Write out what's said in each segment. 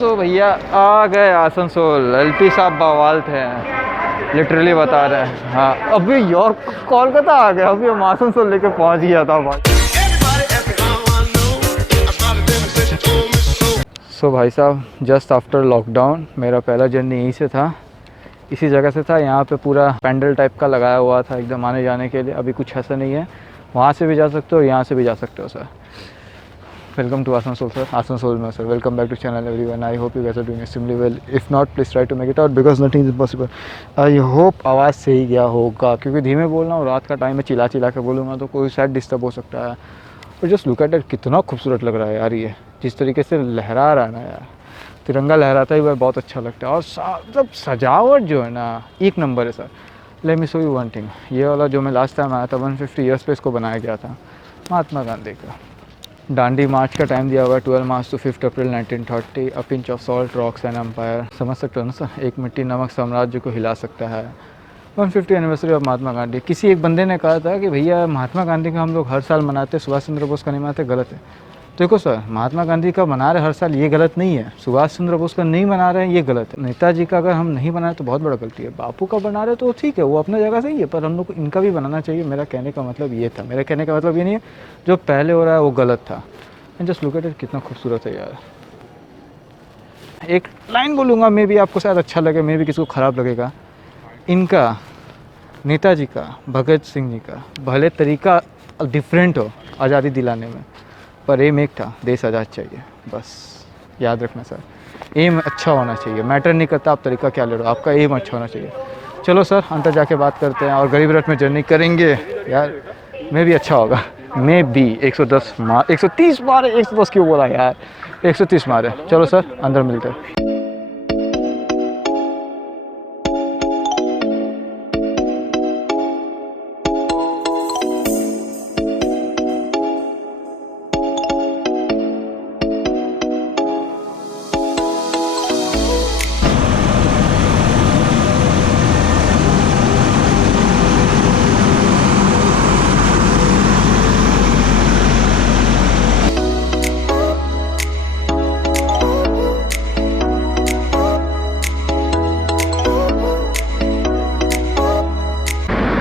तो भैया आ गए आसनसोल। एलपी साहब बवाल थे, लिटरली बता रहे हैं। हाँ अभी यार कोलकाता आ गया, अभी हम आसनसोल लेके पहुंच गया था भाई। सो भाई साहब जस्ट आफ्टर लॉकडाउन मेरा पहला जर्नी यहीं से था, इसी जगह से था। यहाँ पे पूरा पैंडल टाइप का लगाया हुआ था एकदम आने जाने के लिए। अभी कुछ ऐसा नहीं है, वहाँ से भी जा सकते हो, यहाँ से भी जा सकते हो sir. Welcome to Asansol sir, Asansol में sir. Welcome back to channel everyone. I hope you guys are doing extremely well. If not please try to make it out because nothing is impossible. I hope आवाज़ सही गया होगा, क्योंकि धीमे बोल रहा हूँ, रात का टाइम में चिल्ला चिल्ला के बोलूँगा तो कोई शायद डिस्टर्ब हो सकता है। और जस्ट लुक एट इट, कितना खूबसूरत लग रहा है यार। ये जिस तरीके से लहरा रहा है ना यार, तिरंगा लहराता ही वह बहुत अच्छा लगता है। और मतलब सजावट जो है ना एक नंबर है sir. Let me show you one thing. ये वाला जो मैं लास्ट टाइम आया था 150 ईयर्स पे इसको बनाया गया था, महात्मा गांधी का। डांडी मार्च का टाइम दिया हुआ है 12 March to 5 April 1930। A pinch of salt rocks and empire. समझ सकते हो ना सर, एक मिट्टी नमक साम्राज्य को हिला सकता है। 150 एनिवर्सरी ऑफ महात्मा गांधी। किसी एक बंदे ने कहा था कि भैया महात्मा गांधी का हम लोग हर साल मनाते, सुभाष चंद्र बोस का नहीं मनाते, गलत है। देखो सर, महात्मा गांधी का मना रहे हर साल, ये गलत नहीं है। सुभाष चंद्र बोस का नहीं मना रहे हैं, ये गलत है। नेताजी का अगर हम नहीं बनाए तो बहुत बड़ा गलती है। बापू का बना रहे तो ठीक है, वो अपने जगह सही है, पर हम लोग को इनका भी बनाना चाहिए। मेरा कहने का मतलब ये था। मेरा कहने का मतलब ये नहीं है जो पहले हो रहा है वो गलत था। And just look at it, कितना खूबसूरत है यार। एक लाइन बोलूँगा, मे भी आपको शायद अच्छा लगे, मे भी किसी को ख़राब लगेगा। इनका, नेताजी का, भगत सिंह जी का भले तरीका डिफरेंट हो आज़ादी दिलाने में, पर एम एक था, देश आज़ाद चाहिए। बस याद रखना सर, एम अच्छा होना चाहिए। मैटर नहीं करता आप तरीका क्या ले रहे हो, आपका एम अच्छा होना चाहिए। चलो सर अंदर जाके बात करते हैं और गरीब रथ में जर्नी करेंगे यार। मैं भी अच्छा होगा, मैं भी 110 मार 130 मारे, 110 क्यों बोला यार, 130 मारे। चलो सर अंदर मिलते हैं।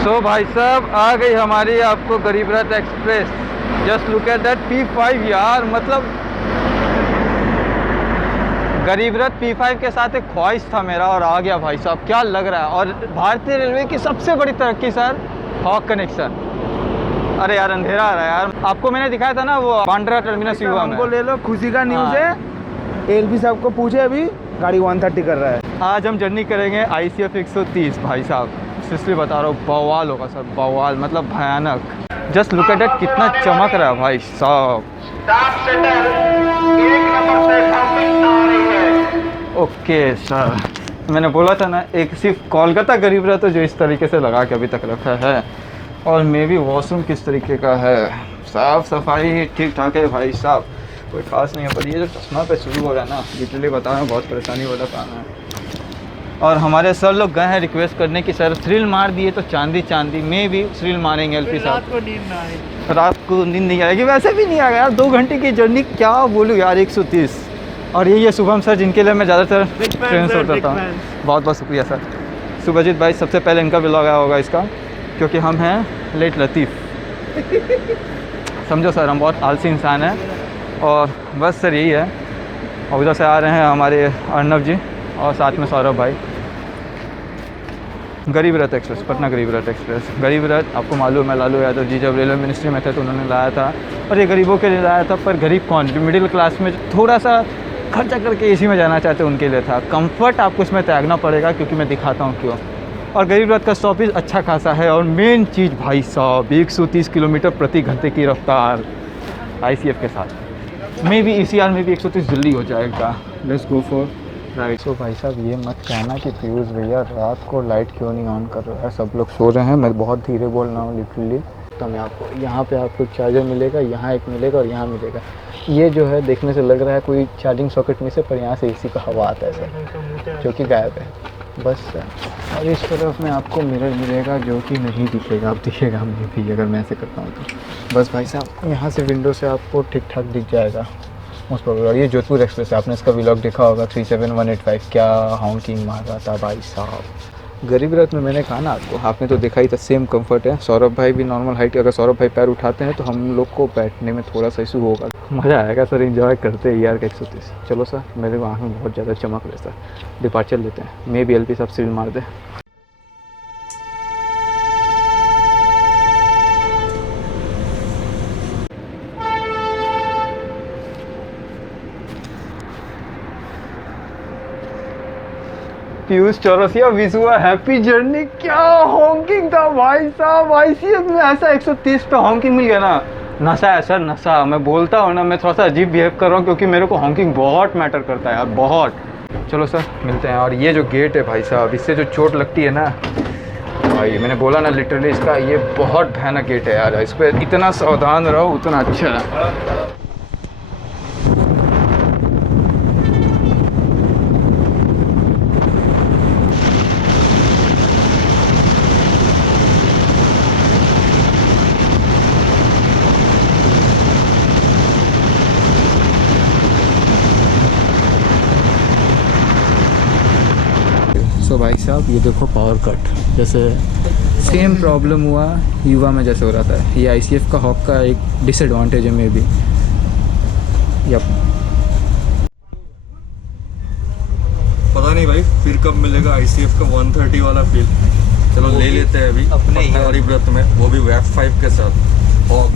तो भाई साहब आ गई हमारी आपको गरीब रथ express. Just look at that P5 यार, मतलब गरीब रथ P5 के साथ एक ख्वाहिश था मेरा और आ गया भाई साहब, क्या लग रहा है। और भारतीय रेलवे की सबसे बड़ी तरक्की सर, हॉक कनेक्शन। अरे यार अंधेरा आ रहा है यार। आपको मैंने दिखाया था ना वो बांद्रा टर्मिनस युवा में। हमको ले लो, खुशी का न्यूज़ है। एलपी साहब को पूछे, अभी गाड़ी 130 कर रहा है। आज हम जर्नी करेंगे ICF 130 भाई साहब, इसलिए बता रहा हूँ बवाल होगा सर, बवाल मतलब भयानक। जस्ट लुक एट इट, कितना चमक रहा है भाई साहब। ओके सर, मैंने बोला था ना एक सिर्फ कोलकाता गरीब रथ तो जो इस तरीके से लगा के अभी तक रखा है। और मे भी वॉशरूम किस तरीके का है, साफ़ सफाई ठीक ठाक है भाई साहब, कोई खास नहीं है। पर ये जो चश्मा पे शुरू हो रहा है ना, लिटरली बता रहा हूँ बहुत परेशानी वाला काम है। और हमारे सर लोग गए हैं रिक्वेस्ट करने की सर थ्रिल मार दिए तो चांदी चांदी में भी थ्रिल मारेंगे। एलपी साहब रात को नींद ना आए, रात को नींद नहीं आएगी, वैसे भी नहीं आएगा यार। 2 घंटे की जर्नी क्या बोलूँ यार, 130। और ये शुभम सर जिनके लिए मैं ज़्यादातर ट्रेन से उतरता हूँ। बहुत बहुत शुक्रिया सर। सुभजीत भाई सबसे पहले इनका व्लॉग आया होगा इसका, क्योंकि हम हैं लेट लतीफ़। समझो सर हम बहुत आलसी इंसान हैं। और बस सर यही है। और उधर से आ रहे हैं हमारे अर्नब जी और साथ में सौरभ भाई। गरीब रथ एक्सप्रेस, पटना गरीब रथ एक्सप्रेस। गरीब रथ आपको मालूम है लालू यादव जी जब रेलवे मिनिस्ट्री में थे तो उन्होंने लाया था, और ये गरीबों के लिए लाया था। पर गरीब कौन, जो मिडिल क्लास में थोड़ा सा खर्चा करके एसी में जाना चाहते हैं उनके लिए था। कंफर्ट आपको इसमें त्यागना पड़ेगा, क्योंकि मैं दिखाता हूँ क्यों। और गरीब रथ का स्टॉपेज अच्छा खासा है। और मेन चीज़ भाई साहब 130 किलोमीटर प्रति घंटे की रफ्तार ICF के साथ। मे भी ECR में भी 130 जल्दी हो जाएगा। Let's go for right. तो भाई साहब ये मत कहना कि पीयूष भैया रात को लाइट क्यों नहीं ऑन कर रहा है, सब लोग सो रहे हैं। मैं बहुत धीरे बोल रहा हूँ लिटरली। तो मैं आपको यहाँ पे आपको चार्जर मिलेगा, यहाँ एक मिलेगा और यहाँ मिलेगा। ये जो है देखने से लग रहा है कोई चार्जिंग सॉकेट में से, पर यहाँ से AC का हवा आता है सर, जो कि गायब है बस सर। और इस तरफ में आपको मिरर मिलेगा जो कि नहीं दिखेगा, अब दिखेगा हमें भी अगर मैं ऐसे करता हूँ तो। बस भाई साहब यहाँ से विंडो से आपको ठीक ठाक दिख जाएगा। Most problem. और ये जोधपुर एक्सप्रेस है, आपने इसका व्लॉग देखा होगा 37185, क्या हॉन्किंग मार रहा था भाई साहब। गरीब रथ में मैंने कहा ना आपको, आपने तो देखा ही था, सेम कंफर्ट है। सौरभ भाई भी नॉर्मल हाइट, अगर सौरभ भाई पैर उठाते हैं तो हम लोग को बैठने में थोड़ा सा इशू होगा। मज़ा आएगा सर, एंजॉय करते हैं यार 130। चलो सर, मेरे आँख में बहुत ज़्यादा चमक रहे सर, डिपार्चर लेते हैं। मे बी एल पी साहब सील मार दे। पीयूष चौरसिया विजुआ हैप्पी जर्नी। क्या हॉन्किंग था भाई साहब, आईसीएफ में ऐसा 130 पे हॉन्किंग मिल गया ना। नशा है सर, नशा। मैं बोलता हूँ ना, मैं थोड़ा सा अजीब बिहेव कर रहा हूँ क्योंकि मेरे को हॉन्किंग बहुत मैटर करता है यार, बहुत। चलो सर मिलते हैं। और ये जो गेट है भाई साहब, इससे जो चोट लगती है ना भाई, मैंने बोला ना लिटरली, इसका ये बहुत भयानक गेट है यार। इस पर इतना सावधान रहो उतना अच्छा है। सो भाई साहब ये देखो पावर कट, जैसे सेम प्रॉब्लम हुआ युवा में जैसे हो रहा था। ये आईसीएफ का हॉक का एक डिसएडवांटेज है मे बी। यप, पता नहीं भाई फिर कब मिलेगा आईसीएफ का 130 वाला फील। चलो ले लेते हैं अभी अपने ही व्रत में, वो भी वैप 5 के साथ। हॉक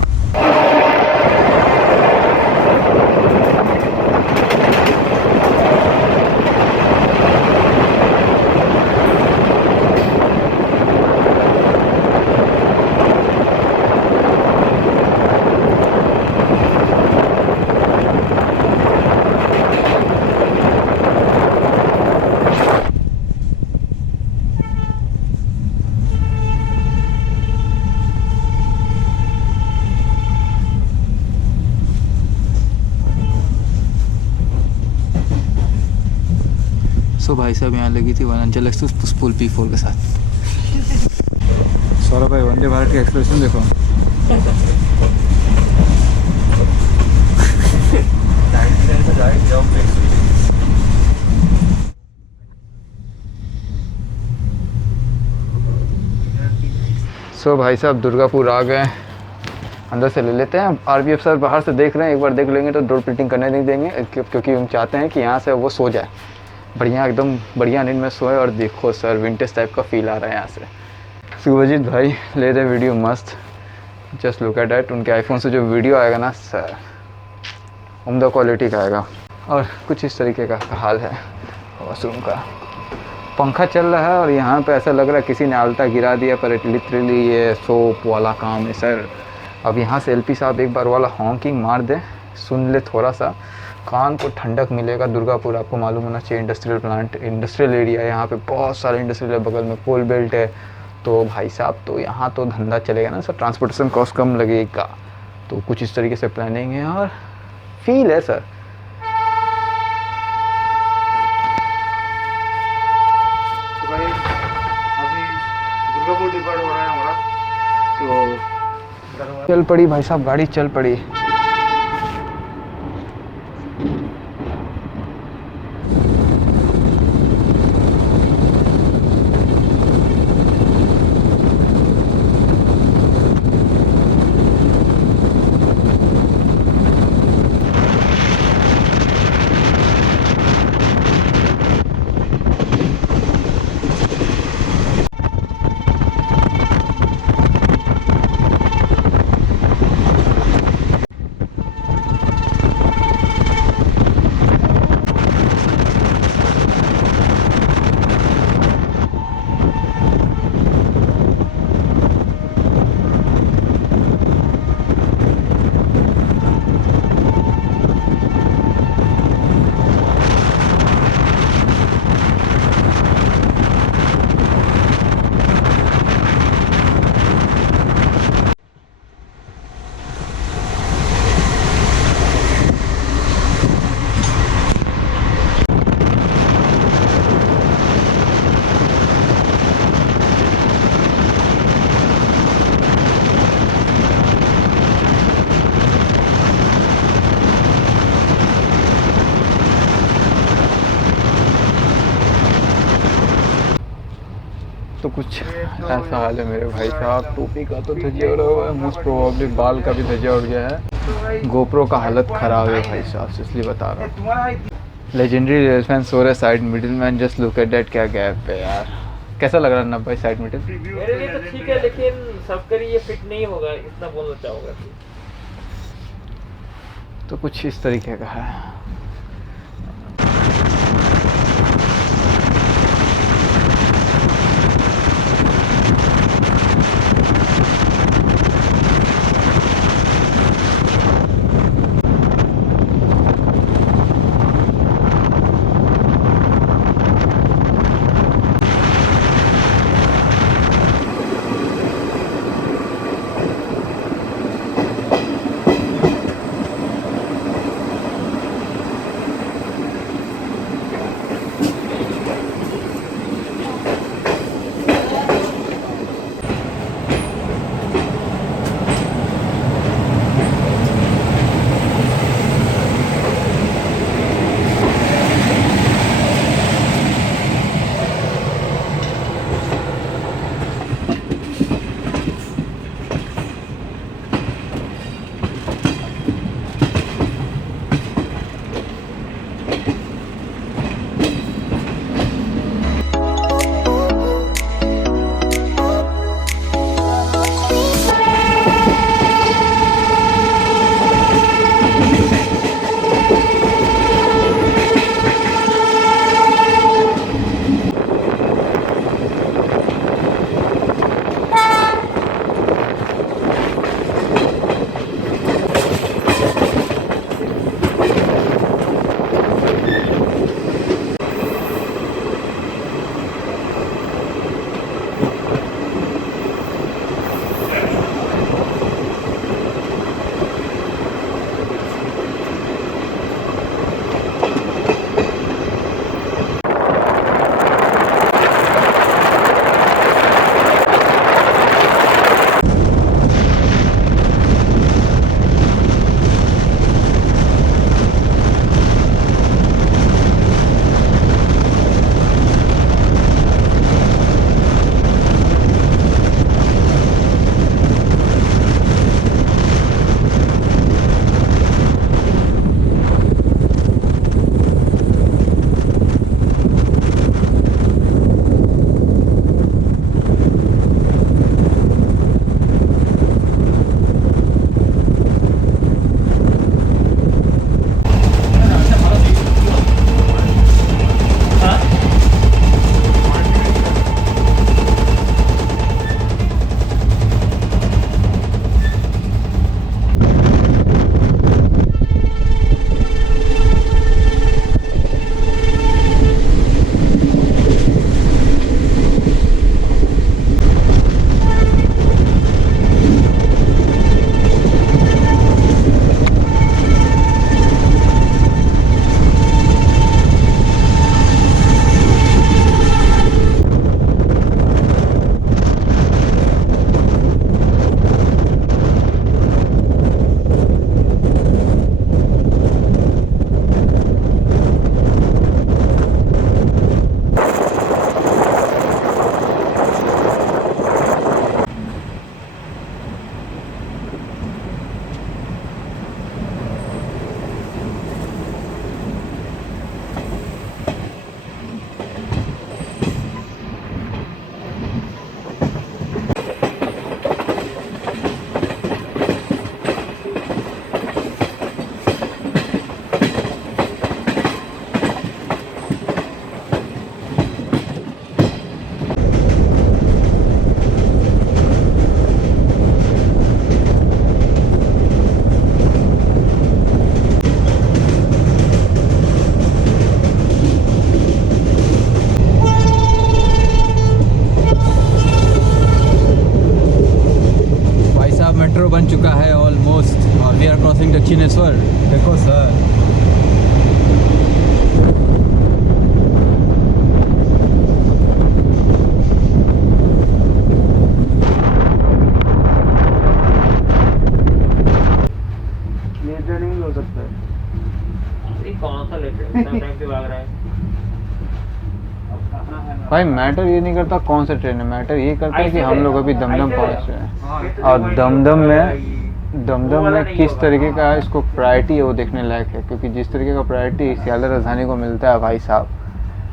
सो भाई साहब यहाँ लगी थी वनांचल एक्सप्रेस पुष्पुल P4 के साथ। सौरभ भाई वंदे भारत के एक्सप्रेशन देखो। सो भाई साहब दुर्गापुर आ गए, अंदर से ले लेते हैं। आरबीएफ सर बाहर से देख रहे हैं, एक बार देख लेंगे तो डोर प्रिंटिंग करने नहीं देंगे क्योंकि हम चाहते हैं कि यहाँ से वो सो जाए बढ़िया, एकदम बढ़िया नींद में सोए। और देखो सर विंटेज टाइप का फील आ रहा है यहाँ से। शुभजीत भाई ले रहे वीडियो मस्त, जस्ट लुक एट इट। उनके आईफोन से जो वीडियो आएगा ना सर, उम्दा क्वालिटी का आएगा। और कुछ इस तरीके का हाल है वॉशरूम का। पंखा चल रहा है और यहाँ पे ऐसा लग रहा है किसी ने आलता गिरा दिया, पर लिटरली ये सोप वाला काम है सर। अब यहाँ से एलपी साहब एक बार वाला हॉन्किंग मार दे, सुन ले, थोड़ा सा कान को ठंडक मिलेगा। दुर्गापुर आपको मालूम होना चाहिए इंडस्ट्रियल प्लांट, इंडस्ट्रियल एरिया है, यहाँ पे बहुत सारे इंडस्ट्रियल है, बगल में कोल बेल्ट है। तो भाई साहब तो यहाँ तो धंधा चलेगा ना सर, ट्रांसपोर्टेशन कॉस्ट कम लगेगा। तो कुछ इस तरीके से प्लानिंग है और फील है सर। तो भाई अभी दुर्गापुर डिपार्ट हो रहा है हमारा, तो चल पड़ी भाई साहब, गाड़ी चल पड़ी। तो कुछ ऐसा हाल है मेरे भाई साहब। टोपी का तो धजिया उड़ा हुआ है, मोस्ट प्रोबेबली बाल का भी धजिया उड़ गया है। गोप्रो का हालत ख़राब है भाई साहब, इसलिए बता रहा हूँ। लेजेंडरी रेल फैन सो रहे side middle man, just look at that, क्या गैप है यार। कैसा लग रहा है नब्बे साइड मिडिल? मेरे लिए तो ठीक है, लेकिन सबके लिए फिट नहीं होगा, इतना बोलना चाहूँगा। तो कुछ इस तरीके का है। मेट्रो बन चुका है ऑलमोस्ट, और वी आर क्रॉसिंग दक्षिणेश्वर। देखो सर, लेटर नहीं हो सकता है। कौन सा लेटर टाइम पे भाग रहा है? अब कहाँ है भाई मैटर ये नहीं करता कौन सा ट्रेन है, मैटर ये करता है कि हम लोग अभी दमदम पहुंच रहे हैं और दमदम में किस तरीके का इसको प्रायोरिटी है वो देखने लायक है, क्योंकि जिस तरीके का प्रायोरिटी सियालदह राजधानी को मिलता है भाई साहब,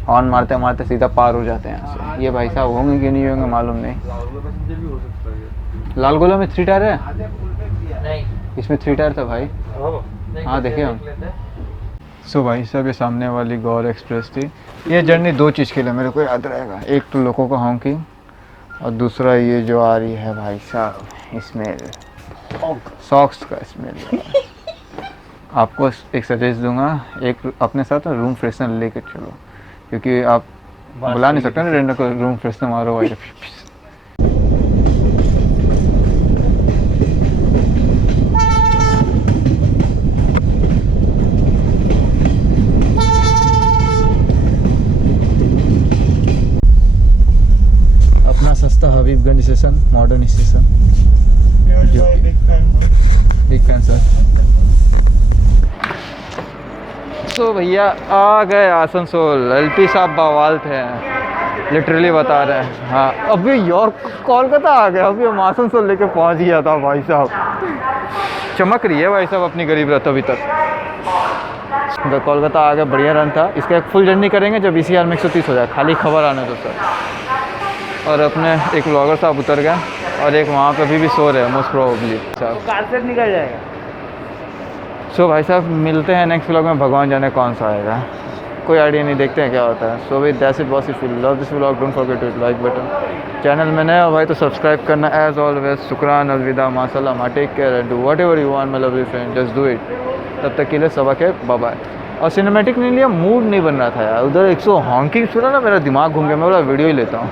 हॉर्न मारते मारते सीधा पार हो जाते हैं यहाँ से। ये भाई साहब होंगे कि नहीं होंगे मालूम नहीं। लाल गोला में 3 टायर है, नहीं इसमें 3 टायर था भाई। हाँ देखिए हम। सो भाई साहब ये सामने वाली गौर एक्सप्रेस थी। ये जर्नी 2 चीज़ के लिए मेरे को याद रहेगा, एक तो लोगों का हॉकिंग और दूसरा ये जो आ रही है भाई साहब स्मेल, सॉक्स का स्मेल। आपको एक सजेस्ट दूंगा, एक अपने साथ रूम फ्रेशनर लेके चलो, क्योंकि आप बुला नहीं सकते ना रेंडर को रूम फ्रेशनर मारो भाई। अपना सस्ता Habibganj station, modern station, big fan sir. तो भैया आ गए आसनसोल। एलपी साहब बवाल थे, लिटरली बता रहे हैं। हाँ अभी यॉर्क कोलकाता आ गया, अभी हम आसनसोल लेके पहुंच गया था भाई साहब। चमक रही है भाई साहब अपनी गरीब रथ अभी तक। कोलकाता आ गया, बढ़िया रन था। इसका एक फुल जर्नी करेंगे जब ECR में 130 हो जाए, खाली खबर आने दो सर। और अपने एक व्लॉगर साहब उतर गए और एक वहाँ पे भी सो रहे हैं मोस्ट प्रोबेबली साहब। कार से निकल जाएगा। सो भाई साहब मिलते हैं नेक्स्ट व्लॉग में, भगवान जाने कौन सा आएगा, कोई आइडिया नहीं, देखते हैं क्या होता है। So with that's it boss, if you love this vlog don't forget to hit like button. Channel में नया हो भाई तो सब्सक्राइब करना एज ऑलवेज। शुक्रान, अलविदा, मासलामा, take care and do whatever you want my lovely friend, just do it. तब तक के लिए सबा के बाय बाय। और सिनेमैटिक नहीं लिया, मूड नहीं बन रहा था यार, उधर 100 हॉकिंग सुना ना, मेरा दिमाग घूम गया। मैं बोला वीडियो ही लेता हूँ।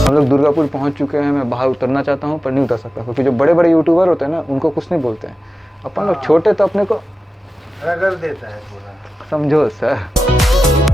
हम लोग दुर्गापुर पहुंच चुके हैं। मैं बाहर उतरना चाहता हूं पर नहीं उतर सकता, क्योंकि जो बड़े बड़े यूट्यूबर होते हैं ना उनको कुछ नहीं बोलते हैं। अपन लोग छोटे तो अपने को रगड़ देता है पूरा। समझो सर।